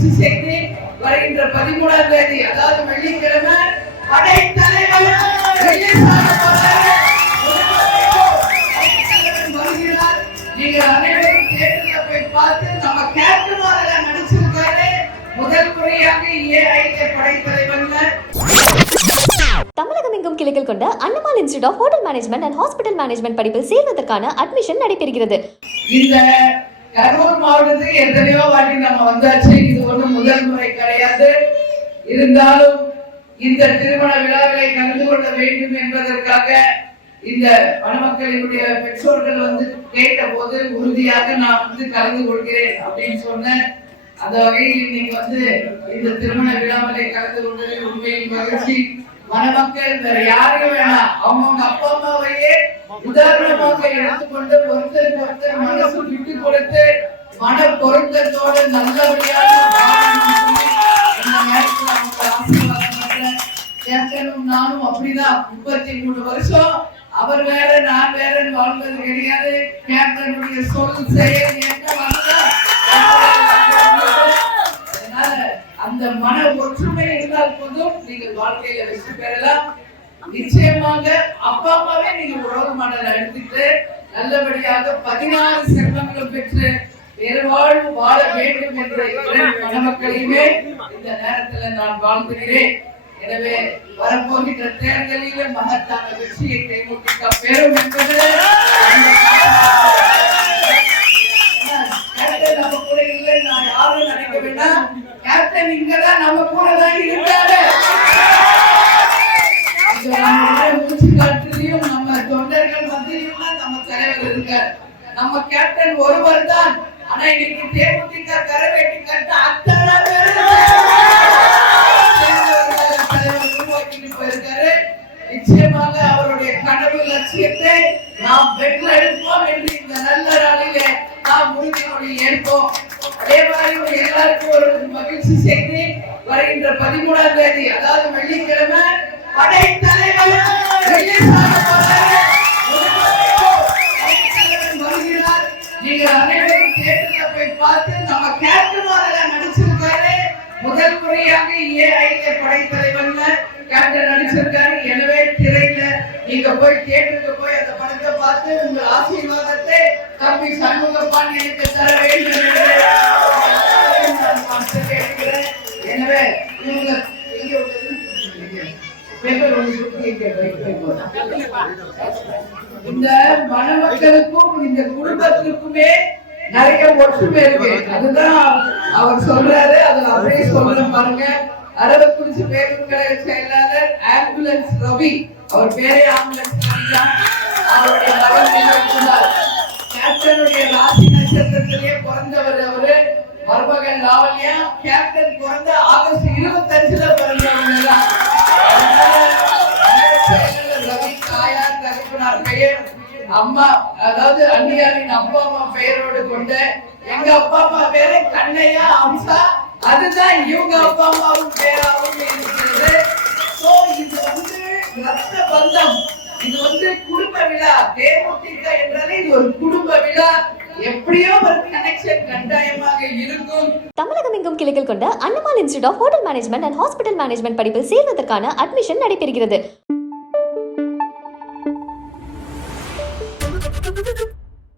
மகிழ்ச்சி செய்தி வருகின்ற 13ஆம் தேதி அதாவது வெள்ளிக்கிழமை படைத்தலைவர் வருகிறார். நீங்க அனைவரும் தியேட்டர்ல போய் பார்த்து நம்ம கேப்டன் அதில் நடிச்சிருக்காரு. முதல் முறையாக ஏஐஏ படைத்தலைவர்ல தமிழகம் எங்கும் கிளைகள் கொண்ட Annamalai institute of hotel management and hospital management படிப்பில் சேர்வதற்கான அட்மிஷன் நடைபெறுகிறது. இந்த கரூர் மாவட்டத்துக்கு எத்தனையோ வாட்டி நம்ம வந்தாச்சு. இது ஒன்றும் முதல் முறை கிடையாது. இருந்தாலும் இந்த திருமண விழாவிலை கலந்து கொள்ள வேண்டும் என்பதற்காக இந்த மணமக்களினுடைய பெற்றோர்கள் வந்து கேட்ட போது உறுதியாக நான் கலந்து கொள்கிறேன் அப்படின்னு சொன்னேன். அந்த வகையில் இன்னைக்கு இந்த திருமண விழாவிலை கலந்து கொண்டதில் உண்மையில் மகிழ்ச்சி. மணமக்கள் வேற யாரையும் வேணாம், அவங்க அப்பா அம்மாவையே உதாரணமாக எடுத்துக்கொண்டு ஒருத்தருக்கு ஒருத்தர் மனசு விட்டு கொடுத்து மன பொருத்தத்தோடு நல்லபடியாக நானும் அப்படிதான் 33 வருஷம் அவர் வேற நான் வேறன்னு வாழ்ந்தது கிடையாது. கேப்டனுடைய சொல் செயல் என்ன அந்த மன ஒற்றுமை இருந்தால் போதும் நீங்கள் வாழ்க்கையில வெற்றி பெறலாம். நிச்சயமாக அப்பா அம்மாவே நீங்க உறவு மனதை எடுத்துட்டு நல்லபடியாக 16 செல்வங்களும் பெற்று பெருவாழ்வு வாழ வேண்டும் என்ற மணமக்களையுமே இந்த நேரத்தில் நான் வாழ்த்துகிறேன். எனவே வரப்போகின்ற தேர்தலில் மகத்தான வெற்றியை தேமுதிக பெறும் என்பது நம்ம கூட இல்லை. நான் யாரும் நினைக்க வேண்டாம். கேப்டன் இங்கதான் நம்ம கூட தான் இருக்காரு. மூச்சுக்காற்றிலையும் நம்ம தொண்டர்கள் மத்தியிலும் நம்ம தலைவர் இருக்கார். நம்ம கேப்டன் ஒருவர் தான். ஆனா இன்னைக்கு தேமுதிக கரவேட்டி கட்ட அத்தனை பேர் உருவாக்கிட்டு போயிருக்காரு. நிச்சயமாக அவருடைய கனவு லட்சியத்தை நாம் வென்றெடுப்போம் என்று இந்த நல்ல நாளிலே நாம் உறுதிமொழி ஏற்போம். அதே மாதிரி எல்லாருக்கும் ஒரு மகிழ்ச்சி செய்தி வருகின்ற 13ஆம் தேதி அதாவது வெள்ளிக்கிழமை படைத்தலைவர் வருகிறார். நீங்க அனைவரும் தியேட்டர்ல போய் பார்த்து நம்ம கேப்டன் அதில் நடிச்சிருக்காரு. முதல் முறையாக ஏஐஏ படைத்தலைவர்ல கேப்டன் நடிச்சிருக்காரு. எனவே திரையில நீங்க போய் தியேட்டருக்கு போய் அந்த படத்தை பார்த்து உங்கள் ஆசீர்வாதத்தை தம்பி சண்முக பாண்டியனுக்கு தர வேண்டும் என்று கேட்கிறேன். எனவே இவங்க இந்த மணமக்களுக்கும் இந்த குடும்பத்திற்குமே நிறைய ஒற்றுமை இருக்கு. அதுதான் அவர் சொல்றாரு. அது அப்படியே சொல்ற பாருங்க. அரவக்குறிச்சி பேருந்து கழக செயலாளர் ஆம்புலன்ஸ் ரவி, அவர் பேரே ஆம்புலன்ஸ் ரவி தான். அவருடைய மகன் கேப்டனுடைய ராசி நட்சத்திரத்திலேயே பிறந்தவர் அவரு. மருமகன் லாவல்யா கேப்டன் பிறந்த ஆகஸ்ட் 25 பிறந்தவங்க தான். ரவி தாயார் தகப்பனார் பெயர் அம்மா அதாவது அன்னியாரின் அப்பா அம்மா பெயரோடு கொண்டு எங்க அப்பா அம்மா பேரு கண்ணையா அம்சா. அதுதான் இவங்க அப்பா அம்மாவும் பேராவும் இருக்கிறது. சோ இது ரத்த பந்தம். இது குடும்ப விழா. தேமுதிக என்றாலே இது ஒரு குடும்ப விழா. எப்படியோ ஒரு கனெக்ஷன் கட்டாயமாக இருக்கும். தமிழகம் எங்கும் கிளைகள் கொண்ட Annamalai institute of hotel management and hospital management படிப்பில் சேர்வதற்கான அட்மிஷன் நடைபெறுகிறது.